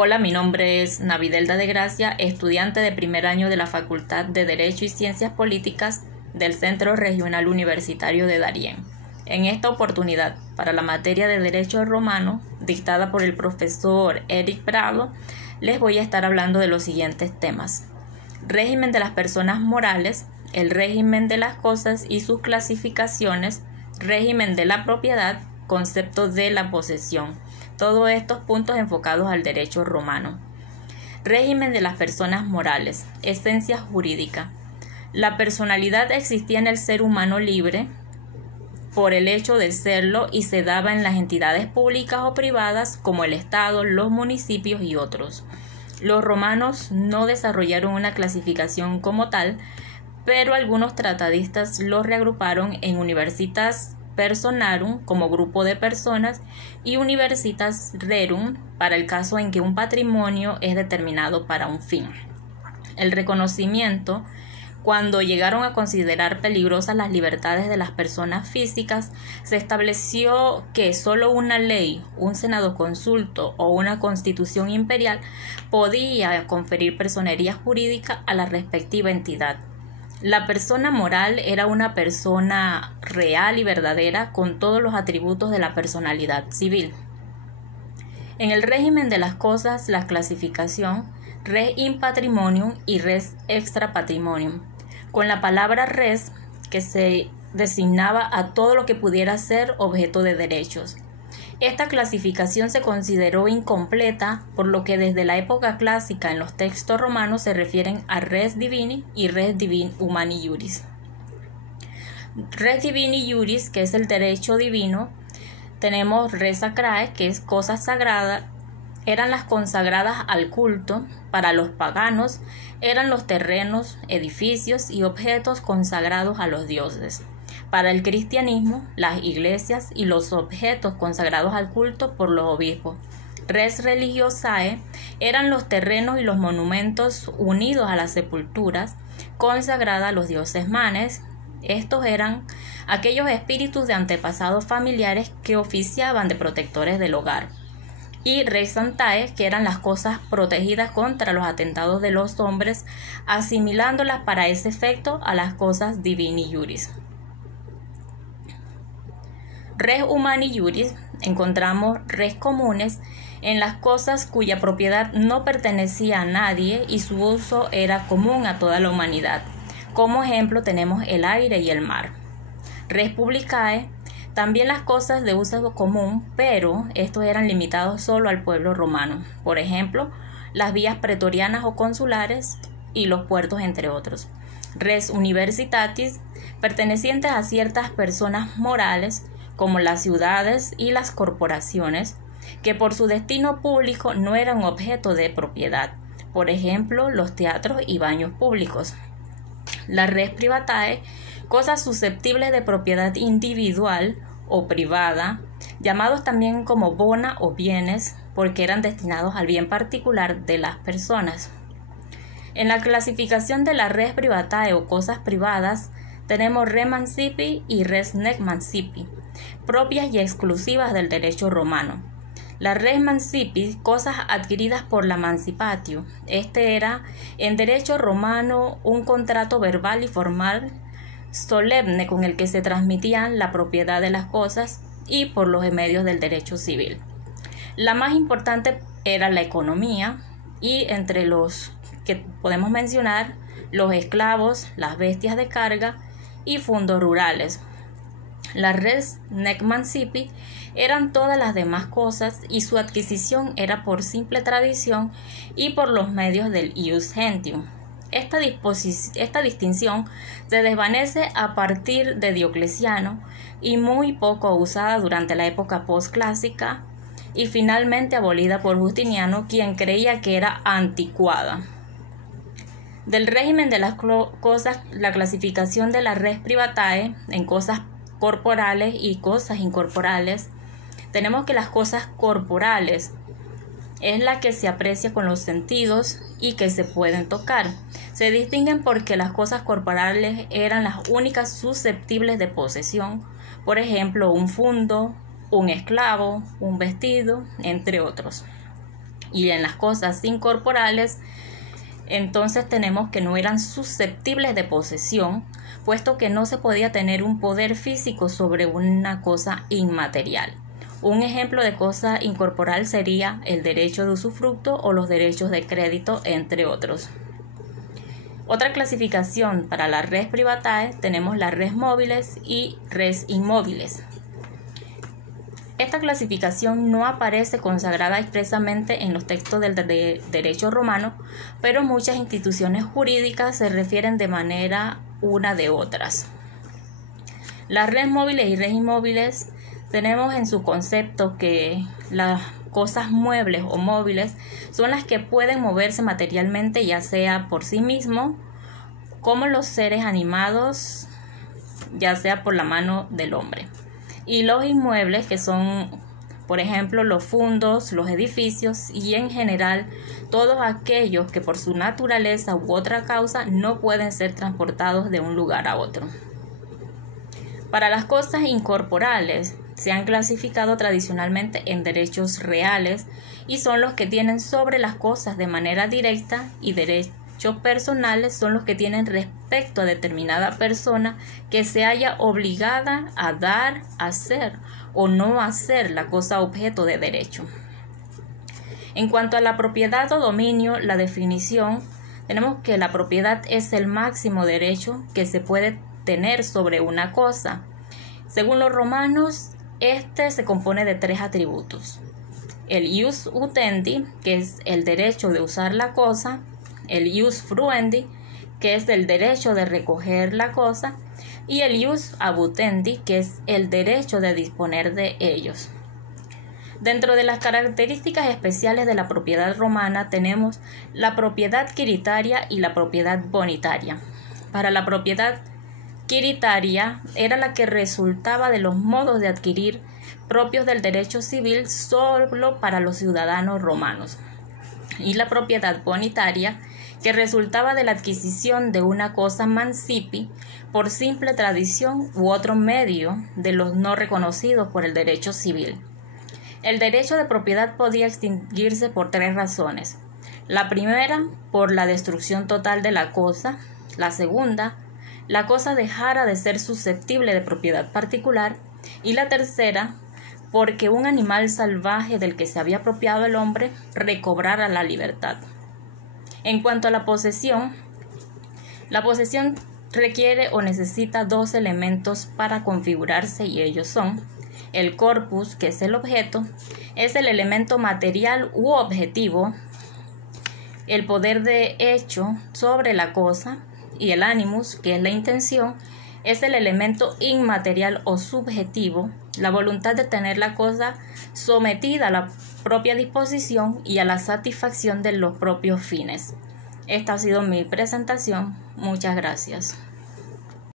Hola, mi nombre es Navidelda de Gracia, estudiante de primer año de la Facultad de Derecho y Ciencias Políticas del Centro Regional Universitario de Darién. En esta oportunidad, para la materia de Derecho Romano, dictada por el profesor Eric Bravo, les voy a estar hablando de los siguientes temas: régimen de las personas morales, el régimen de las cosas y sus clasificaciones, régimen de la propiedad, concepto de la posesión. Todos estos puntos enfocados al derecho romano. Régimen de las personas morales, esencia jurídica. La personalidad existía en el ser humano libre por el hecho de serlo y se daba en las entidades públicas o privadas como el Estado, los municipios y otros. Los romanos no desarrollaron una clasificación como tal, pero algunos tratadistas los reagruparon en universitas personarum como grupo de personas y universitas rerum para el caso en que un patrimonio es determinado para un fin. El reconocimiento, cuando llegaron a considerar peligrosas las libertades de las personas físicas, se estableció que solo una ley, un senado consulto o una constitución imperial podía conferir personería jurídica a la respectiva entidad. La persona moral era una persona real y verdadera con todos los atributos de la personalidad civil. En el régimen de las cosas, la clasificación res in patrimonium y res extra patrimonium, con la palabra res que se designaba a todo lo que pudiera ser objeto de derechos. Esta clasificación se consideró incompleta, por lo que desde la época clásica en los textos romanos se refieren a res divini y res divini humani iuris. Res divini iuris, que es el derecho divino, tenemos res sacrae, que es cosa sagrada, eran las consagradas al culto. Para los paganos eran los terrenos, edificios y objetos consagrados a los dioses. Para el cristianismo, las iglesias y los objetos consagrados al culto por los obispos. Res religiosae eran los terrenos y los monumentos unidos a las sepulturas consagradas a los dioses manes. Estos eran aquellos espíritus de antepasados familiares que oficiaban de protectores del hogar. Y res santae, que eran las cosas protegidas contra los atentados de los hombres, asimilándolas para ese efecto a las cosas divini iuris. Res humani iuris, encontramos res comunes en las cosas cuya propiedad no pertenecía a nadie y su uso era común a toda la humanidad. Como ejemplo tenemos el aire y el mar. Res publicae, también las cosas de uso común, pero estos eran limitados solo al pueblo romano. Por ejemplo, las vías pretorianas o consulares y los puertos, entre otros. Res universitatis, pertenecientes a ciertas personas morales, como las ciudades y las corporaciones, que por su destino público no eran objeto de propiedad, por ejemplo, los teatros y baños públicos. La res privatae, cosas susceptibles de propiedad individual o privada, llamados también como bona o bienes, porque eran destinados al bien particular de las personas. En la clasificación de la res privatae o cosas privadas, tenemos res mancipi y res nec mancipi, propias y exclusivas del derecho romano. La res mancipi, cosas adquiridas por la mancipatio. Este era, en derecho romano, un contrato verbal y formal solemne con el que se transmitían la propiedad de las cosas y por los medios del derecho civil. La más importante era la economía y entre los que podemos mencionar los esclavos, las bestias de carga y fundos rurales. La res nec mancipi eran todas las demás cosas y su adquisición era por simple tradición y por los medios del ius gentium. Esta distinción se desvanece a partir de Diocleciano y muy poco usada durante la época postclásica y finalmente abolida por Justiniano, quien creía que era anticuada. Del régimen de las cosas, la clasificación de la res privatae en cosas corporales y cosas incorporales. Tenemos que las cosas corporales es la que se aprecia con los sentidos y que se pueden tocar. Se distinguen porque las cosas corporales eran las únicas susceptibles de posesión, por ejemplo, un fundo, un esclavo, un vestido, entre otros. Y en las cosas incorporales, entonces tenemos que no eran susceptibles de posesión, puesto que no se podía tener un poder físico sobre una cosa inmaterial. Un ejemplo de cosa incorporal sería el derecho de usufructo o los derechos de crédito, entre otros. Otra clasificación para las res privatae tenemos las res móviles y res inmóviles. Esta clasificación no aparece consagrada expresamente en los textos del derecho romano, pero muchas instituciones jurídicas se refieren de manera una de otras. Las res móviles y res inmóviles tenemos en su concepto que las cosas muebles o móviles son las que pueden moverse materialmente, ya sea por sí mismo, como los seres animados, ya sea por la mano del hombre. Y los inmuebles, que son, por ejemplo, los fundos, los edificios y en general todos aquellos que por su naturaleza u otra causa no pueden ser transportados de un lugar a otro. Para las cosas incorporales se han clasificado tradicionalmente en derechos reales y son los que tienen sobre las cosas de manera directa, y derechos personales son los que tienen respecto a determinada persona que se haya obligada a dar, hacer o no hacer la cosa objeto de derecho. En cuanto a la propiedad o dominio, la definición, tenemos que la propiedad es el máximo derecho que se puede tener sobre una cosa. Según los romanos, este se compone de 3 atributos: el ius utendi, que es el derecho de usar la cosa; el ius fruendi, que es el derecho de recoger la cosa; y el ius abutendi, que es el derecho de disponer de ellos. Dentro de las características especiales de la propiedad romana tenemos la propiedad quiritaria y la propiedad bonitaria. Para la propiedad quiritaria era la que resultaba de los modos de adquirir propios del derecho civil solo para los ciudadanos romanos, y la propiedad bonitaria, que resultaba de la adquisición de una cosa mancipi por simple tradición u otro medio de los no reconocidos por el derecho civil. El derecho de propiedad podía extinguirse por 3 razones. La primera, por la destrucción total de la cosa; la segunda, la cosa dejara de ser susceptible de propiedad particular; y la tercera, porque un animal salvaje del que se había apropiado el hombre recobrara la libertad. En cuanto a la posesión requiere o necesita 2 elementos para configurarse, y ellos son: el corpus, que es el objeto, es el elemento material u objetivo; el poder de hecho sobre la cosa; y el animus, que es la intención, es el elemento inmaterial o subjetivo, la voluntad de tener la cosa sometida a la propia disposición y a la satisfacción de los propios fines. Esta ha sido mi presentación. Muchas gracias.